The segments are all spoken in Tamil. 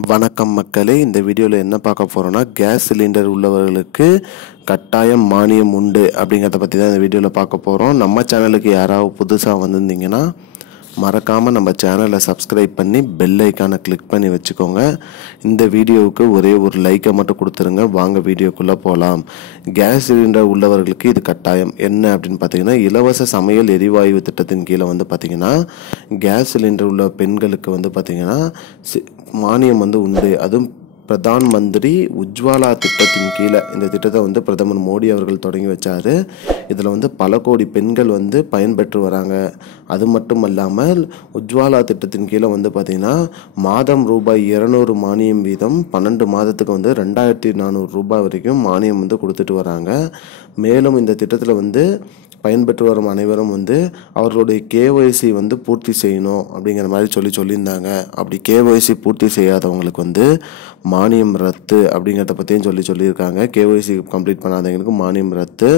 வணக்கம் மக்களே, இந்த வீடியோவில் என்ன பார்க்க போகிறோன்னா, கேஸ் சிலிண்டர் உள்ளவர்களுக்கு கட்டாயம் மானியம் உண்டு அப்படிங்கிறத பற்றி தான் இந்த வீடியோவில் பார்க்க போகிறோம். நம்ம சேனலுக்கு யாராவது புதுசாக வந்திருந்தீங்கன்னா மறக்காமல் நம்ம சேனலை சப்ஸ்கிரைப் பண்ணி பெல் ஐக்கானை கிளிக் பண்ணி வச்சுக்கோங்க. இந்த வீடியோவுக்கு ஒரே ஒரு லைக்கை மட்டும் கொடுத்துருங்க. வாங்க வீடியோக்குள்ளே போகலாம். கேஸ் சிலிண்டர் உள்ளவர்களுக்கு இது கட்டாயம். என்ன அப்படின்னு பார்த்தீங்கன்னா, இலவச சமையல் எரிவாயு திட்டத்தின் கீழே பார்த்தீங்கன்னா கேஸ் சிலிண்டர் உள்ள பெண்களுக்கு பார்த்தீங்கன்னா மானியம் உண்டு. அதுவும் பிரதான் மந்திரி உஜ்வாலா திட்டத்தின் கீழே இந்த திட்டத்தை பிரதமர் மோடி அவர்கள் தொடங்கி வச்சார். இதில் பல கோடி பெண்கள் பயன்பெற்று வராங்க. அது மட்டும் இல்லாமல் உஜ்வாலா திட்டத்தின் கீழே பார்த்திங்கன்னா மாதம் ரூபாய் 200 மானியம் வீதம் 12 மாதத்துக்கு 2400 ரூபாய் வரைக்கும் மானியம் கொடுத்துட்டு வராங்க. மேலும் இந்த திட்டத்தில் பயன்பெற்று வரும் அனைவரும் அவர்களுடைய கேஒய்சி பூர்த்தி செய்யணும் அப்படிங்கிற மாதிரி சொல்லியிருந்தாங்க. அப்படி கேஒய்சி பூர்த்தி செய்யாதவங்களுக்கு மானியம் ரத்து அப்படிங்கிறத பற்றியும் சொல்லியிருக்காங்க. கேஒய்சி கம்ப்ளீட் பண்ணாதவங்களுக்கு மானியம் ரத்து.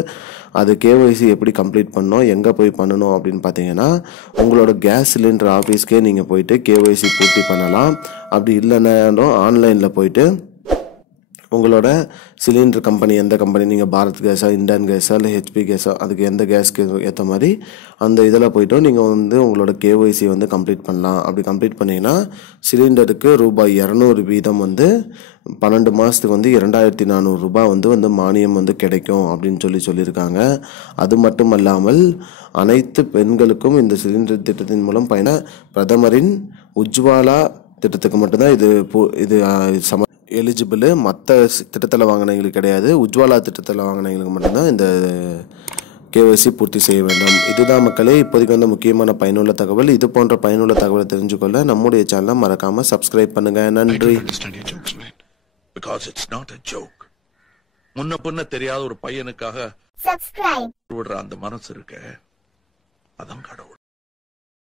அது கேஒய்சி எப்படி கம்ப்ளீட் பண்ணணும், எங்கே போய் பண்ணணும் அப்படின்னு பார்த்தீங்கன்னா, உங்களோட கேஸ் சிலிண்டர் ஆஃபீஸ்க்கே நீங்கள் போயிட்டு கேஒய்சி பூர்த்தி பண்ணலாம். அப்படி இல்லைன்னாலும் ஆன்லைனில் போயிட்டு உங்களோட சிலிண்டர் கம்பெனி, எந்த கம்பெனி, நீங்கள் பாரத் கேஸா, இண்டியன் கேஸா, இல்லை ஹெச்பி கேஸா, அதுக்கு எந்த கேஸ்க்கு ஏற்ற மாதிரி அந்த இதில் போய்ட்டும் நீங்கள் உங்களோட கேஒய்சி கம்ப்ளீட் பண்ணலாம். அப்படி கம்ப்ளீட் பண்ணிங்கன்னா சிலிண்டருக்கு ரூபாய் 200 வீதம் 12 மாதத்துக்கு 2400 ரூபாய் மானியம் கிடைக்கும் அப்படின்னு சொல்லியிருக்காங்க. அது மட்டும் அல்லாமல் அனைத்து பெண்களுக்கும் இந்த சிலிண்டர் திட்டத்தின் மூலம் பிரதமரின் உஜ்வாலா திட்டத்துக்கு மட்டும்தான் இது எலிஜிபிள். மற்ற திட்டத்தில் வாங்கினவங்களுக்கு கிடையாது. உஜ்வாலா திட்டத்தில் வாங்கினவங்களுக்கு மட்டும்தான் இந்த கேஒய்சி பூர்த்தி செய்ய வேண்டும். இதுதான் மக்களே இப்போதைக்கு முக்கியமான பயனுள்ள தகவல். இது போன்ற பயனுள்ள தகவலை தெரிஞ்சுக்கொள்ள நம்முடைய சேனலை மறக்காம சப்ஸ்கிரைப் பண்ணுங்க. நன்றி. முன்ன பின்ன தெரியாத ஒரு பையனுக்காக விடுற அந்த மனசு இருக்க, அதான் கடவுள்.